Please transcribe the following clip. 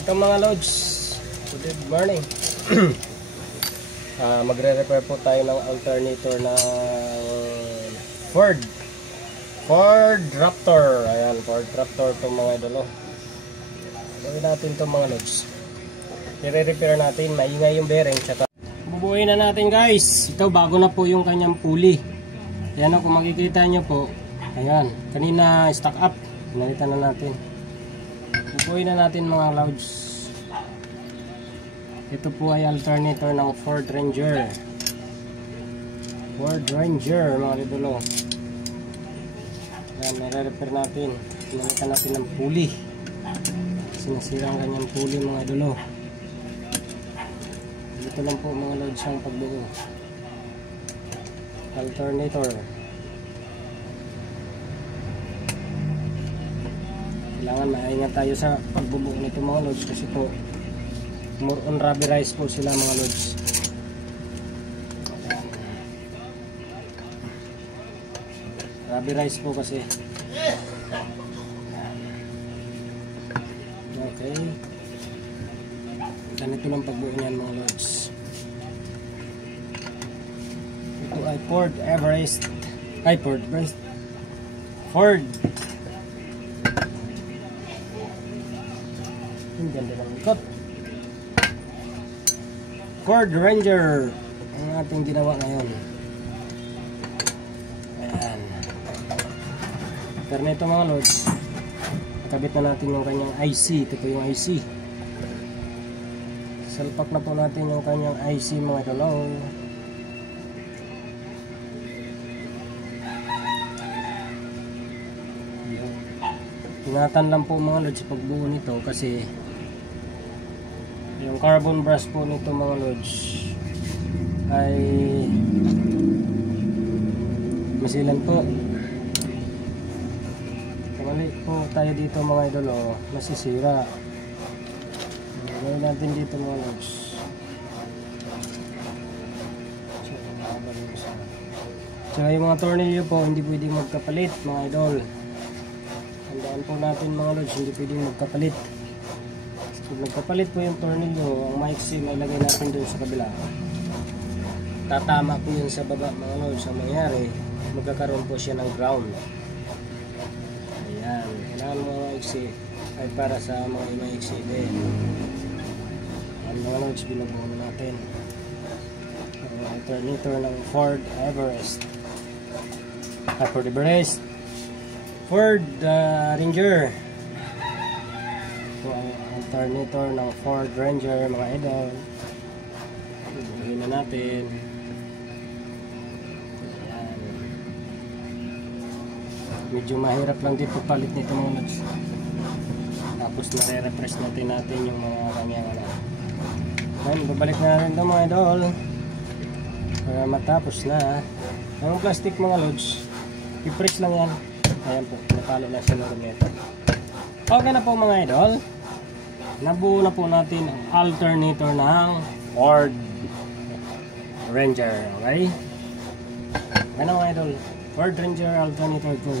Ito mga lods, good morning. Magre-repair po tayo ng alternator ng Ford Raptor. Ayan, Ford Raptor itong mga idolo. Gawin natin itong mga lods. I-repair natin, maingay yung bearing. Tsaka bubuuin na natin guys. Ito bago na po yung kanyang pulley. Ayan o, kung makikita nyo po. Ayan, kanina stock up. Pinalitan na natin. Bubuuin na natin mga lods. Ito po ay alternator ng Ford Ranger. Ford Ranger mga idolo. Ayan, nare-repair natin. Pinalitan natin ng pulley. Sinasira ang kanyang pulley mga idolo. Dito lang po mga lods ang pagbuo. Alternator. Kailangan maingat tayo sa pagbubuo nito mga lods kasi po more on rubberized po sila mga lods. Rubberized po kasi. Okay. Ganito lang pagbuo niyan mga lods. Ito ay Ford Everest. Ay Ford Everest. Ford. Ang ganda ng likod. Ford Ranger ang ating ginawa ngayon. Ayan. Pero nito mga lods, nakabit na natin yung kanyang IC. Ito po yung IC. Salpak na po natin yung kanyang IC mga idolo. Ingatan lang po mga lods sa pagbuo nito kasi yung carbon brush po nito mga lods ay masilan po. Kamali po tayo dito mga idolo, masisira. Gawin natin dito mga lods. Tsaka yung mga tornilyo po hindi pwedeng magkapalit mga idol. Tandaan po natin mga lods, hindi pwedeng magkapalit. Kung nagkapalit po yung tornilyo, ang maiksi may lagay natin doon sa kabila. Tatama po yun sa baba mga lods. Ang mangyari, magkakaroon po siya ng ground. Ayan, kailangan mga maiksi ay para sa mga maiksi din. Ang mga lods, binubuo natin ang alternator ng Ford Everest. Ford Everest, Ford Ranger. Ito ang alternator ng Ford Ranger mga idol. Bubuhin na natin. Ayan. Medyo mahirap lang din pagpalit nito mga lods. Tapos nare-refresh natin yung mga kanyang ano. Ayan, babalik na rin ito mga idol para matapos na. Ang plastic mga lods, i-press lang yan. Ayan po, napalo na siya ng rumeto. Okay na po mga idol. Nabuo na po natin ang alternator ng Ford Ranger. Okay? Ano mga idol? Ford Ranger alternator po.